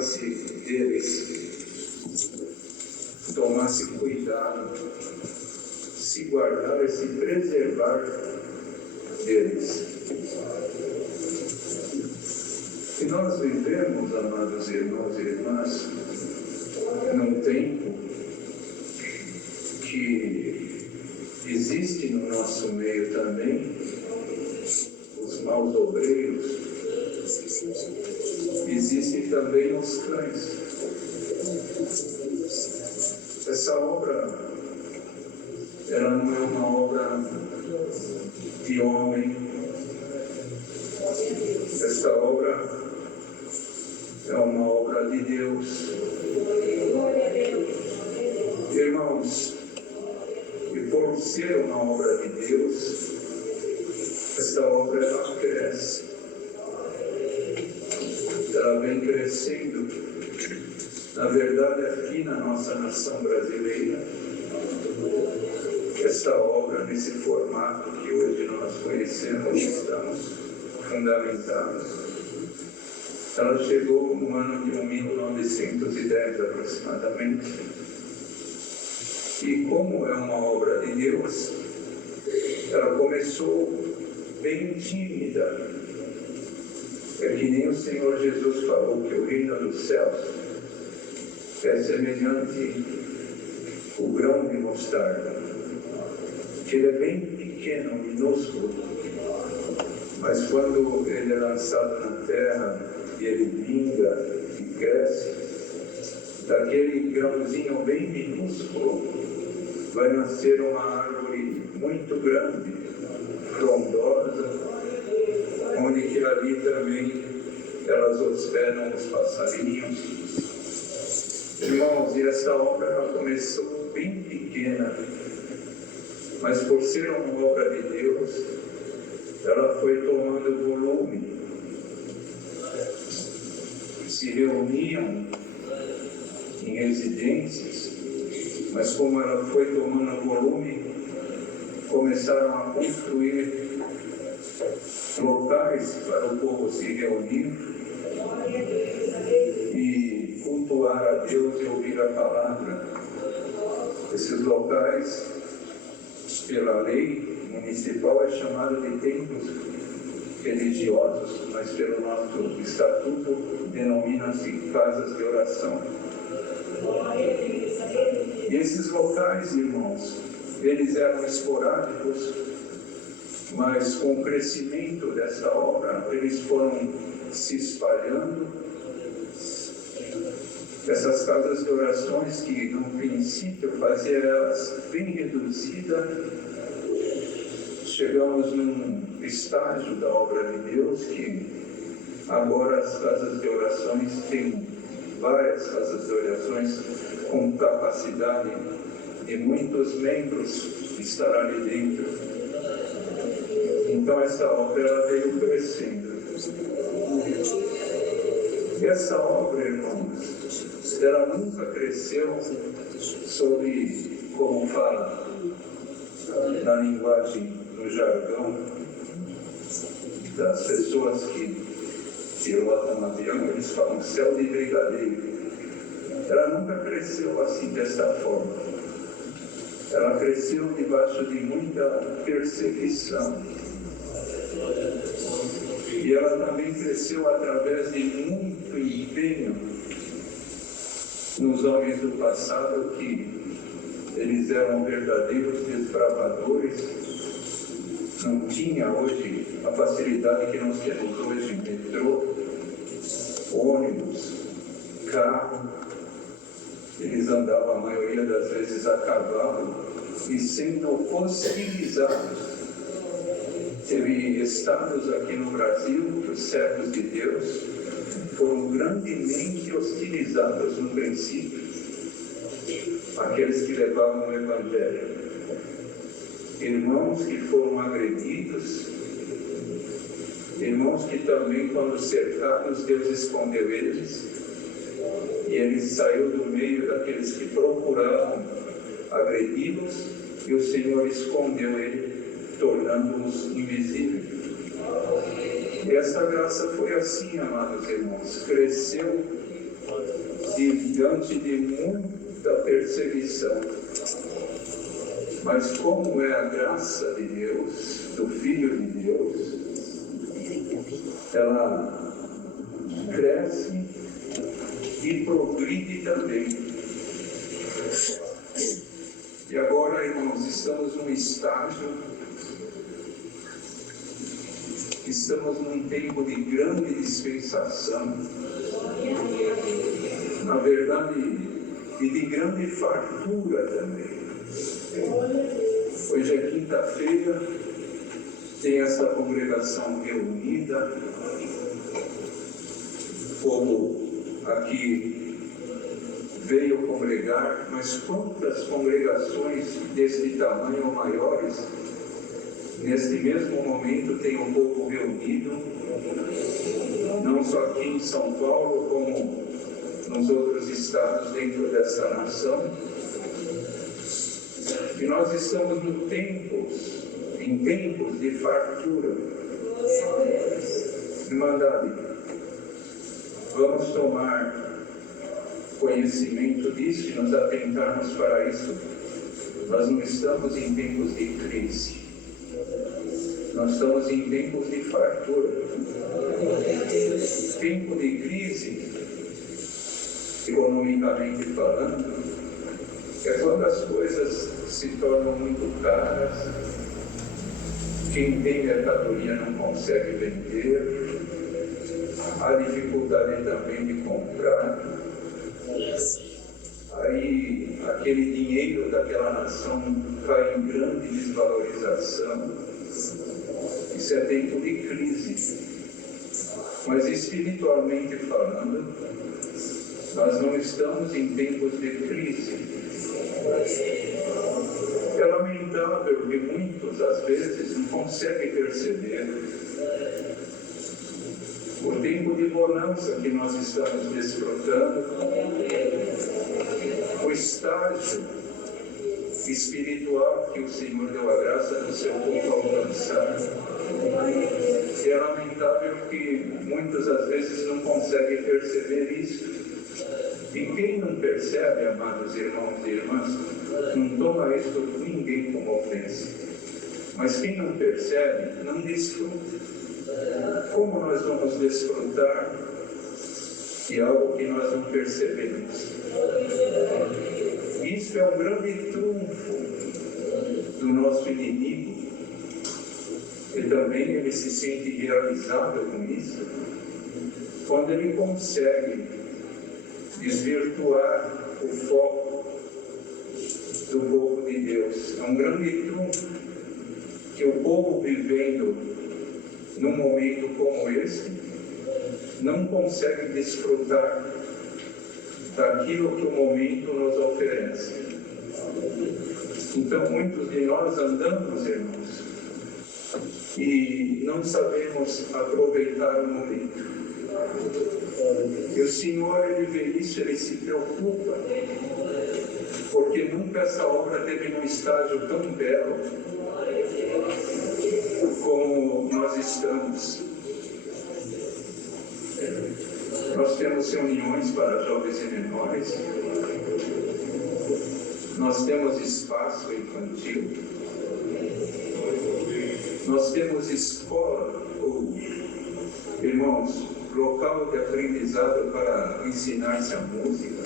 cuidasse deles, tomasse cuidado, se guardar e se preservar deles. E nós vivemos, amados irmãos e irmãs, num tempo que existe no nosso meio também os maus obreiros, existem também os cães. Essa obra, ela não é uma obra de homem. Essa obra é uma obra de Deus. Irmãos, e por ser uma obra de Deus, essa obra ela cresce. Ela vem crescendo. Na verdade, aqui na nossa nação brasileira, essa obra, nesse formato que hoje nós conhecemos e estamos fundamentados, ela chegou no ano de 1910 aproximadamente. E como é uma obra de Deus, ela começou bem tímida. É que nem o Senhor Jesus falou que o reino dos céus é semelhante ao grão de mostarda, que ele é bem pequeno, minúsculo, mas quando ele é lançado na terra e ele vinga e cresce, daquele grãozinho bem minúsculo vai nascer uma árvore muito grande, frondosa, onde que ali também elas hospedam os passarinhos. Irmãos, e essa obra ela começou bem pequena, mas por ser uma obra de Deus, ela foi tomando volume. Se reuniam em residências, mas como ela foi tomando volume, começaram a construir locais para o povo se reunir e cultuar a Deus e ouvir a palavra. Esses locais, pela lei municipal, é chamado de templos religiosos, mas pelo nosso estatuto denomina-se casas de oração. E esses locais, irmãos, eles eram esporádicos, mas com o crescimento dessa obra, eles foram se espalhando. Essas casas de orações que, no princípio, fazia elas bem reduzidas, chegamos num estágio da obra de Deus que agora as casas de orações têm várias casas de orações com capacidade de muitos membros estar ali dentro. Então essa obra ela veio crescendo. E essa obra, irmãos, ela nunca cresceu sobre, como fala na linguagem, no jargão das pessoas que pilotam avião, eles falam céu de brigadeiro. Ela nunca cresceu assim, dessa forma. Ela cresceu debaixo de muita perseguição. E ela também cresceu através de muito empenho nos homens do passado, que eles eram verdadeiros desbravadores. Não tinha hoje a facilidade que nós temos hoje, metrô, ônibus, carro. Eles andavam a maioria das vezes a cavalo e sendo hostilizados. Teve estados aqui no Brasil que os servos de Deus foram grandemente hostilizados no princípio, aqueles que levavam o Evangelho. Irmãos que foram agredidos, irmãos que também, quando cercados, Deus escondeu eles, e ele saiu do meio daqueles que procuravam agredi-los, e o Senhor escondeu ele, tornando-os invisíveis. E essa graça foi assim, amados irmãos, cresceu diante de muita perseguição. Mas como é a graça de Deus, do Filho de Deus, ela cresce e progride também. E agora, irmãos, estamos num estágio, estamos num tempo de grande dispensação, na verdade, e de grande fartura também. Hoje é quinta-feira, tem essa congregação reunida, o povo aqui veio congregar, mas quantas congregações deste tamanho ou maiores, neste mesmo momento tem o povo reunido, não só aqui em São Paulo, como nos outros estados dentro dessa nação. E nós estamos em tempos de fartura. Irmandade, vamos tomar conhecimento disso e nos atentarmos para isso. Nós não estamos em tempos de crise, nós estamos em tempos de fartura. Tempo de crise, economicamente falando, é quando as coisas se tornam muito caras, quem tem mercadoria não consegue vender, há dificuldade também de comprar. Aí aquele dinheiro daquela nação cai em grande desvalorização. Isso é tempo de crise. Mas espiritualmente falando, nós não estamos em tempos de crise. É lamentável que muitos, às vezes, não conseguem perceber o tempo de bonança que nós estamos desfrutando, o estágio espiritual que o Senhor deu a graça do seu povo alcançar. É lamentável que muitas, às vezes, não conseguem perceber isso. E quem não percebe, amados irmãos e irmãs, não toma isso ninguém como ofensa. Mas quem não percebe, não desfruta. Como nós vamos desfrutar de algo que nós não percebemos? Isso é um grande trunfo do nosso inimigo. E também ele se sente realizado com isso, quando ele consegue desvirtuar o foco do povo de Deus. É um grande trunfo que o povo vivendo num momento como este não consegue desfrutar daquilo que o momento nos oferece. Então muitos de nós andamos, irmãos, e não sabemos aproveitar o momento. E o Senhor, Ele vê isso, Ele se preocupa, porque nunca essa obra teve um estágio tão belo como nós estamos. Nós temos reuniões para jovens e menores, nós temos espaço infantil, nós temos escola, irmãos, local de aprendizado para ensinar-se a música.